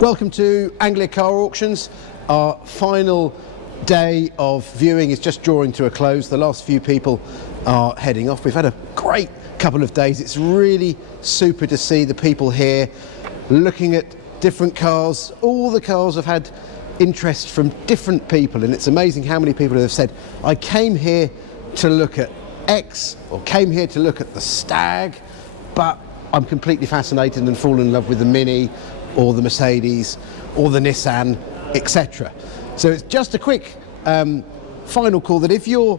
Welcome to Anglia Car Auctions. Our final day of viewing is just drawing to a close. The last few people are heading off. We've had a great couple of days. It's really super to see the people here looking at different cars. All the cars have had interest from different people, and it's amazing how many people have said, I came here to look at X or came here to look at the Stag, but I'm completely fascinated and fallen in love with the Mini or the Mercedes or the Nissan, etc. So it's just a quick final call that if you're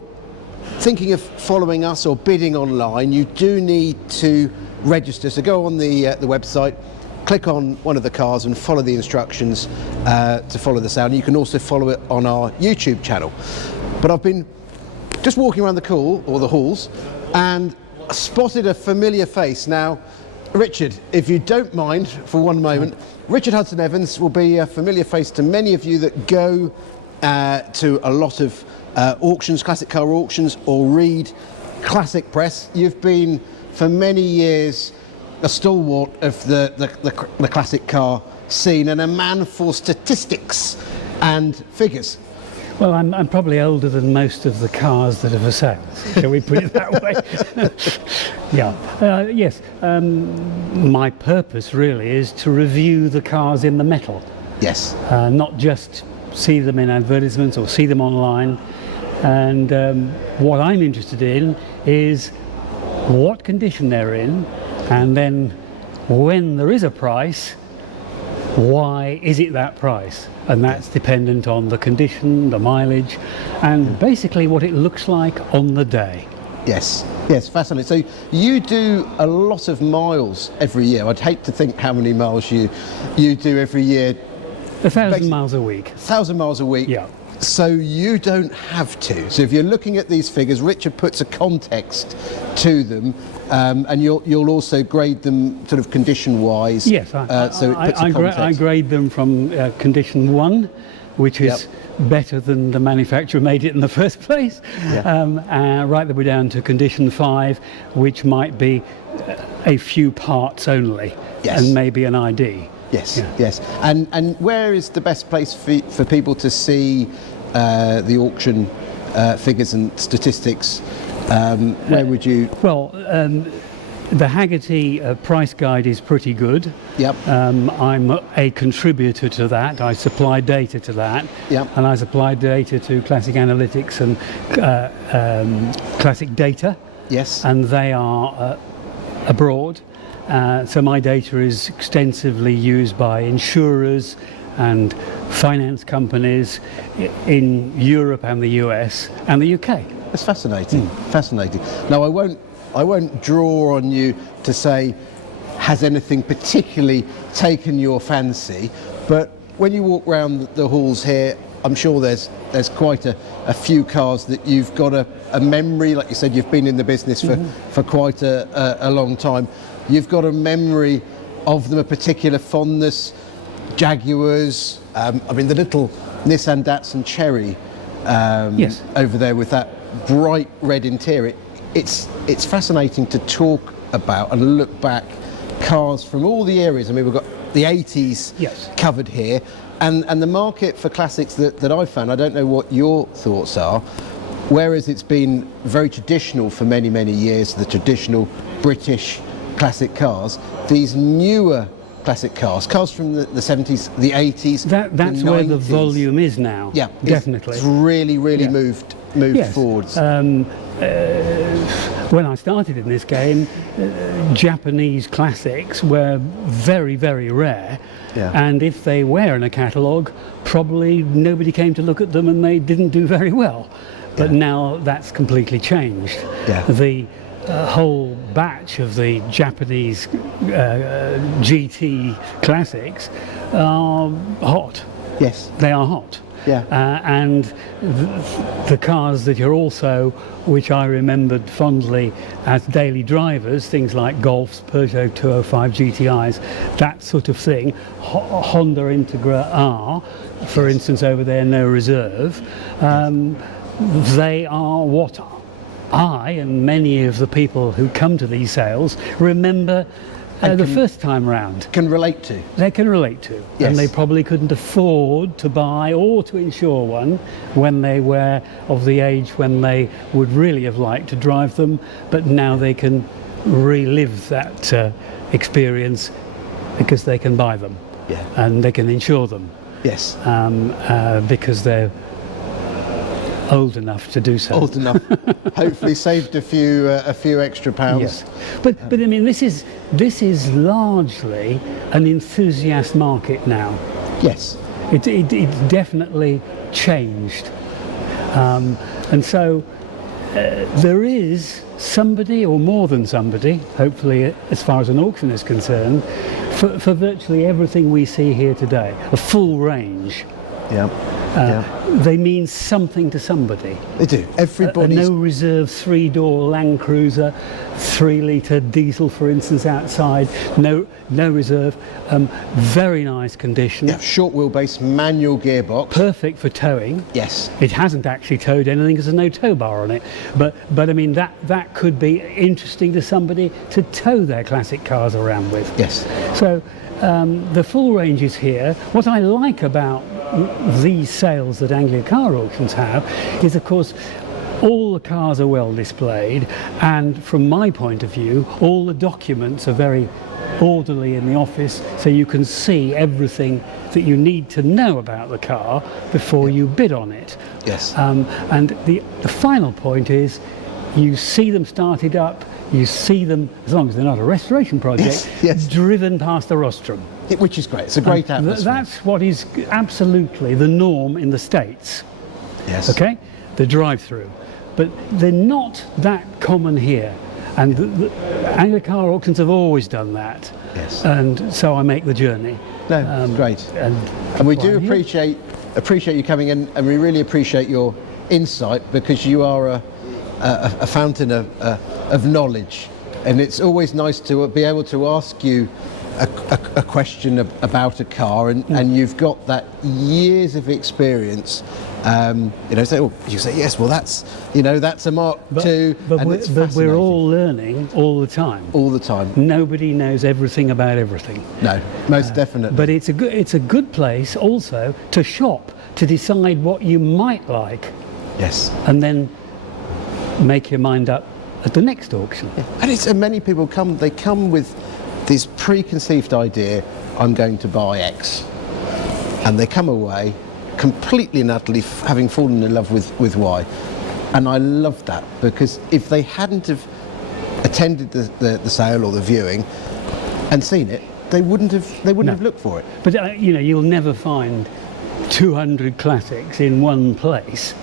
thinking of following us or bidding online, you do need to register. So go on the website, click on one of the cars and follow the instructions to follow the sale. And you can also follow it on our YouTube channel. But I've been just walking around the halls and spotted a familiar face. Now, Richard, if you don't mind for one moment, Richard Hudson Evans will be a familiar face to many of you that go to a lot of auctions, classic car auctions, or read classic press. You've been for many years a stalwart of the classic car scene and a man for statistics and figures. Well, I'm probably older than most of the cars that are for sale, shall we put it that way? Yeah. Yes, my purpose really is to review the cars in the metal. Yes. Not just see them in advertisements or see them online. And what I'm interested in is what condition they're in, and then when there is a price, why is it that price? And that's dependent on the condition, the mileage, and basically what it looks like on the day. Yes, yes, fascinating. So you do a lot of miles every year. I'd hate to think how many miles you do every year. 1,000 miles a week. 1,000 miles a week. Yeah. So you don't have to. So if you're looking at these figures, Richard puts a context to them, and you'll also grade them sort of condition-wise. Yes, so it puts a context. I grade them from condition 1, which is better than the manufacturer made it in the first place, right the way down to condition 5, which might be a few parts only, and maybe an ID. Yes, yes. And where is the best place for people to see the auction figures and statistics? Where would you? Well, the Haggerty price guide is pretty good. Yep. I'm a contributor to that. I supply data to that. Yep. And I supply data to Classic Analytics and Classic Data. Yes. And they are abroad. So my data is extensively used by insurers and finance companies in Europe and the US and the UK. That's fascinating. Fascinating. Now I won't draw on you to say has anything particularly taken your fancy, but when you walk around the halls here, I'm sure there's quite a few cars that you've got a memory. Like you said, you've been in the business for quite a long time. You've got a memory of them, a particular fondness. Jaguars, I mean the little Nissan Datsun Cherry over there with that bright red interior. It's fascinating to talk about and look back cars from all the areas. I mean, we've got the 80s covered here, and the market for classics that I've found, I don't know what your thoughts are, whereas it's been very traditional for many, many years, the traditional British classic cars, these newer classic cars from the 70s, the 80s, that's the where 90s. the volume is now. Yeah, definitely. It's really moved forwards. When I started in this game, Japanese classics were very, very rare. And if they were in a catalogue, probably nobody came to look at them and they didn't do very well. But now that's completely changed. The whole batch of the Japanese GT classics are hot. Yes. They are hot. And the cars that are also, which I remembered fondly as daily drivers, things like Golfs, Peugeot 205 GTIs, that sort of thing, Honda Integra R, for instance, over there, no reserve, they are what I and many of the people who come to these sales remember the first time round. Can relate to. They can relate to. Yes. And they probably couldn't afford to buy or to insure one when they were of the age when they would really have liked to drive them, but now they can relive that experience because they can buy them. Yeah. And they can insure them. Yes. Because they're old enough to do so. Old enough. Hopefully saved a few extra pounds. Yes. But I mean, this is largely an enthusiast market now. Yes. It definitely changed, and so there is somebody, or more than somebody, hopefully, as far as an auction is concerned, for virtually everything we see here today, a full range. Yeah. They mean something to somebody. They do. Everybody's... No reserve 3-door Land Cruiser, 3-litre diesel, for instance, outside. No reserve. Very nice condition. Yeah, short wheelbase, manual gearbox. Perfect for towing. Yes. It hasn't actually towed anything because there's no tow bar on it. But I mean, that could be interesting to somebody to tow their classic cars around with. Yes. So the full range is here. What I like about these sales that Anglia Car Auctions have is, of course, all the cars are well displayed, and from my point of view, all the documents are very orderly in the office, so you can see everything that you need to know about the car before you bid on it. Yes. And the final point is, you see them started up, you see them, as long as they're not a restoration project, yes. driven past the rostrum. Which is great. It's a great atmosphere. That's what is absolutely the norm in the States. Yes. Okay? The drive-through. But they're not that common here. And the Anglia Car Auctions have always done that. Yes. And so I make the journey. No, great. And we do appreciate you coming in, and we really appreciate your insight, because you are a fountain of knowledge, and it's always nice to be able to ask you a question about a car, and you've got that years of experience. You say yes. Well, that's a Mark II, but we're all learning all the time. All the time. Nobody knows everything about everything. No, most definitely. But it's a good place also to shop, to decide what you might like. Yes. And then make your mind up at the next auction. Yeah. And many people come with this preconceived idea, I'm going to buy X, and they come away completely and utterly having fallen in love with Y. And I love that, because if they hadn't have attended the sale or the viewing and seen it, they wouldn't have looked for it. But you'll never find 200 classics in one place.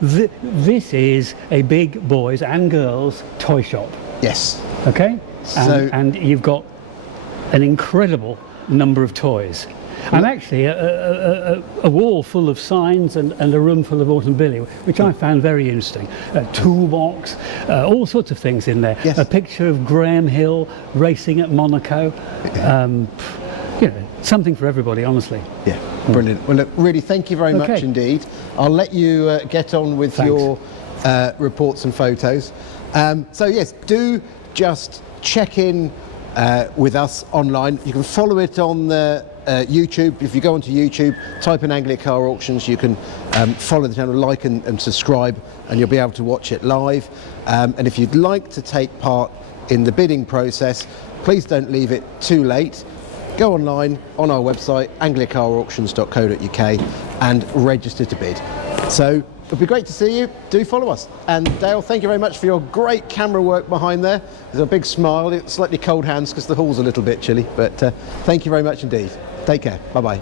This is a big boys and girls toy shop. Yes. Okay? And you've got an incredible number of toys. And actually a wall full of signs and a room full of Automobilia, which I found very interesting. A toolbox, all sorts of things in there. Yes. A picture of Graham Hill racing at Monaco. Something for everybody, honestly. Yeah, brilliant. Well, look, really, thank you very much indeed. I'll let you get on with your reports and photos. So yes, do just check in with us online. You can follow it on YouTube. If you go onto YouTube, type in Anglia Car Auctions, you can follow the channel, like and subscribe, and you'll be able to watch it live. And if you'd like to take part in the bidding process, please don't leave it too late. Go online on our website, angliacarauctions.co.uk, and register to bid. So it'll be great to see you. Do follow us. And Dale, thank you very much for your great camera work behind there. There's a big smile. It's slightly cold hands because the hall's a little bit chilly, but thank you very much indeed. Take care. Bye-bye.